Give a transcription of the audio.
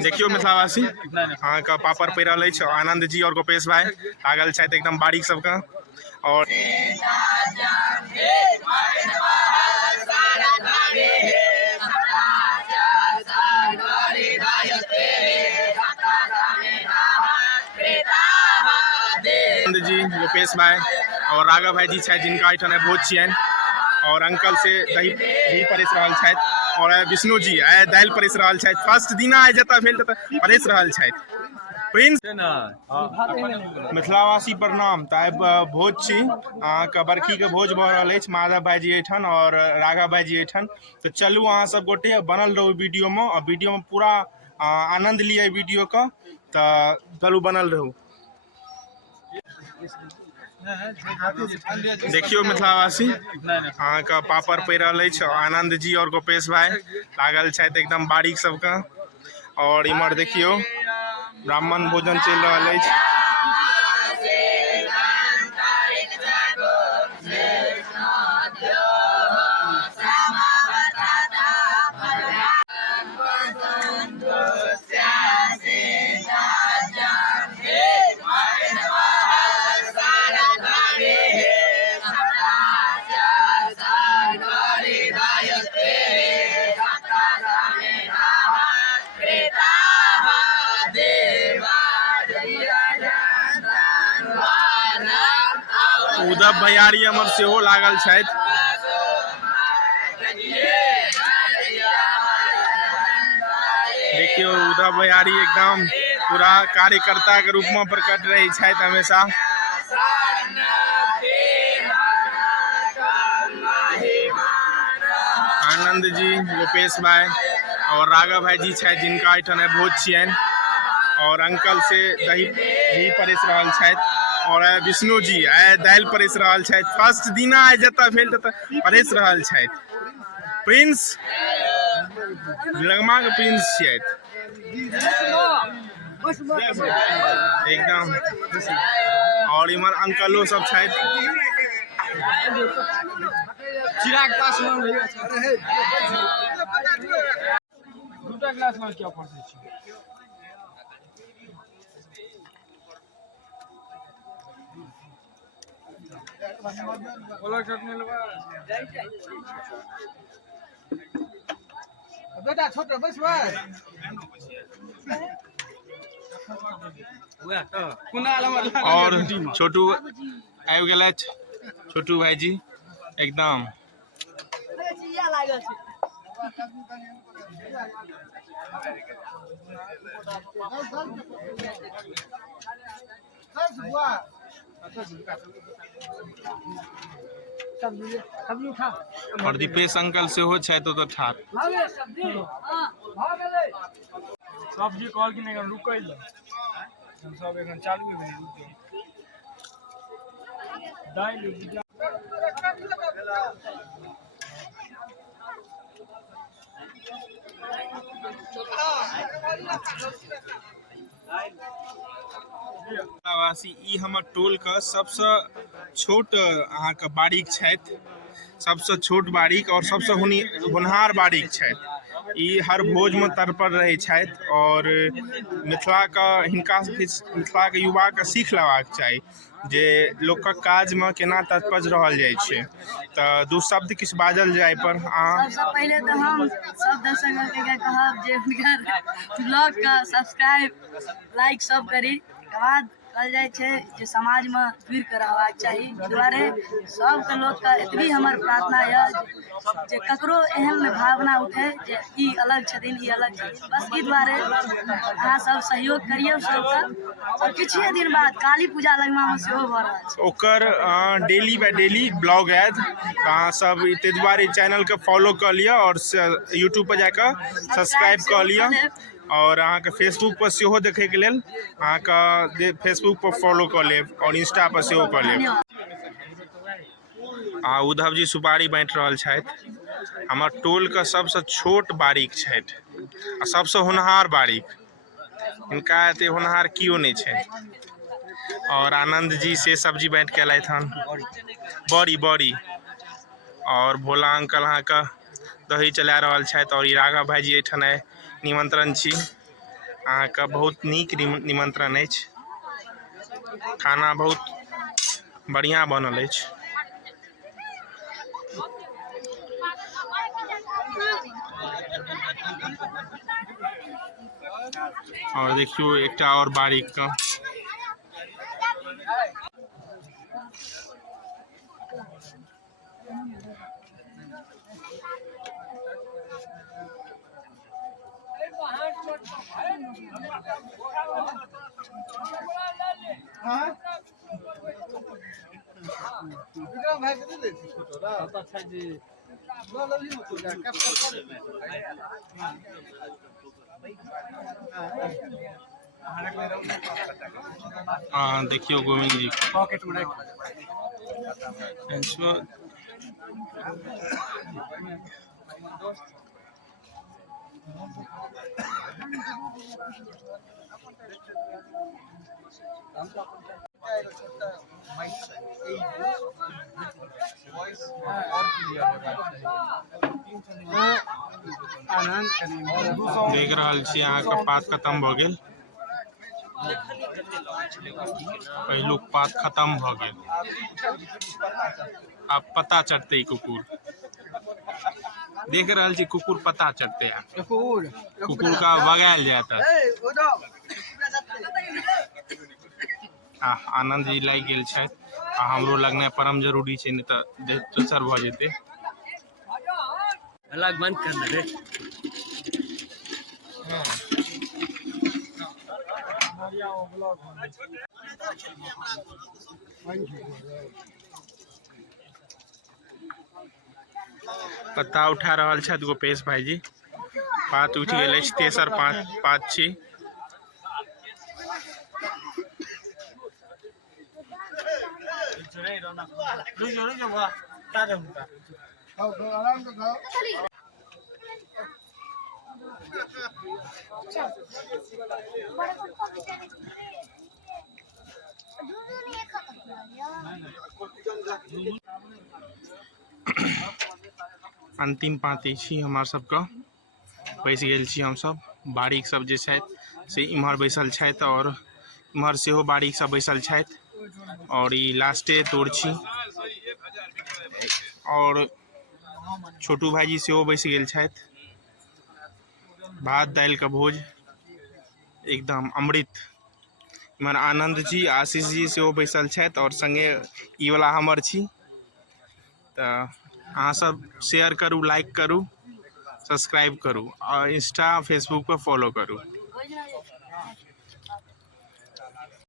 देखियो मिथिलावासी अहाँ का पापड़ पे रहा है आनंद जी और गोपेश भाई लागल छथि एकदम बारीक सबका और आनंद जी गोपेश भाई और राघव भाई जी छथि जिनका एठाम भोज छियनि और अंकल से दही परस रहल छथि और विष्णु जी आइ दालि परस रहल छथि फर्स्ट दिना आइ जतऽ भेल ततऽ परस रहल छथि प्रिंस मिथिलावासी प्रणाम ताइ भोज छी अहाँके बरखी के भोज भऽ रहल अछि माधव भाईजी एठन और राघव भाईजी एठन तो चलू अहाँ सब गोटे बनल रहू वीडियो में और वीडियो में पूरा आनंद लिया वीडियो का तो चलू बनल रहू। देखियो मिथिलावासी अहाँ का पापड़ पे रहा है आनंद जी और गोपेश भाई लागल छथि एकदम बारीक सबका और इमर देखियो ब्राह्मण भोजन चल रहा है। उद्धव भैयारी अमर से हो लागल छथि देखियो उद्धव भैयारी एकदम पूरा कार्यकर्ता के रूप में प्रकट रही छथि हमेशा। आनंद जी गोपेश भाई और राघव भाई जी छथि जिनका एठाम भोज छियनि और अंकल से दही परस रहल छथि और विष्णु जी आइ दालि परस रहल छथि फर्स्ट दिना आइ जतऽ भेल ततऽ परस रहल छथि प्रिंस लगमा के प्रिंस छथि एकदम और इमर अंकलो सब छथि चिराग पासवान दूटा ग्लास में क्या पड़ते छी बोला चटनी लगा बेटा छोटो बस भाई और छोटू आबि गेलथि छोटू भाईजी एकदम और दीपेश अंकल से हो छथि तो ठाक सब्जी कॉल की नहीं रुक सब एखन चालू है दालि वासी ई हमर टोल का सबसे छोट अहाँ के बारीक छथि सबसे छोट बारीक और सबसे होनहार बारीक छथि ई हर भोज में तत्पर रहे छथि और मिथिला का हिनका मिथिला के युवा के सीख लेबाक चाही जे लोक काज में केना तत्पर रहल जाइ छै तऽ दू शब्द किछु बाजल जाय पर सबसे पहले तो हम सब दर्शक के कहब जे हुनकर ब्लॉग का सब्सक्राइब लाइक सब करी के बाद कहल जाय छै जे समाज में जुड़ कर रहबाक चाही दुआरे सब के लोग का एतबी हमर प्रार्थना है जे ककरो एहन भावना उठे जे ई अलग छथिन ई अलग छथिन बस ई दुआरे अहाँ सब सहयोग करियौ सबका और किछु दिन बाद काली पूजा लगमा में सेहो भ रहल छै ओकर डेली बाय डेली ब्लॉग आयत अहाँ सब ताहि दुआरे चैनल के फॉलो कर लिया और यूट्यूब पर जाकर सब्सक्राइब कर लिया और अहाँ के फेसबुक पर सेहो देखे के लेल अहाँ के फेसबुक पर फॉलो कर लेब और इंस्टा पर सेहो कर लेब। उद्धव जी सुपारी बांटि रहल छथि हमर टोल के सबसे छोट बारीक छथि आ सबसे होनहार बारीक इनका एते होनहार कियो नहीं छै और आनंद जी से सब्जी बांटि के लाइथ हन बड़ी और भोला अंकल अहाँ का दही चला रहल छथि और ई राघव भाईजी एहिठाम निमंत्रण छी। अहाँके बहुत नीक निमंत्रण अछि। खाना बहुत बढ़िया बनल अछि। और देखियो एकटा और बारीक का देखियो गोविंद जी पॉकेट में देख रहल छी अहाँके पात खत्म भ गेल। पहिलुक पात खत्म भ गेल। अब पता चढ़ते कुकुर देख रहल छी। कुकुर पता चढ़ते कुकुर का भगायल जाता। आनंद जी लागि गेल छथि आ हमरो लगनाइ परम जरूरी छै, नहीं तो दोसर भ जेतै। अलग बंद कर दे। पत्ता उठा रहल छथि गोपेश भाईजी। पात उठि गेल अछि। तेसर पात छी। अंतिम पाँति छी हमार सबके। बैस गेल छी हमसब। बारीक सब जे छथि से इम्हर बैसल छथि और इम्हर सेहो बारीक सब बैसल छथि और ई लास्टे तोड़ छी। और छोटू भाईजी सेहो बैस गेल छथि। भात दालि के भोज एकदम अमृत। इम्हर आनंद जी आशीष जी सेहो बैसल छथि और संगे ई वाला हमर छी। तो अहाँ सब शेयर करू, लाइक करू, सब्सक्राइब करू और इंस्टा फेसबुक पर फॉलो करू।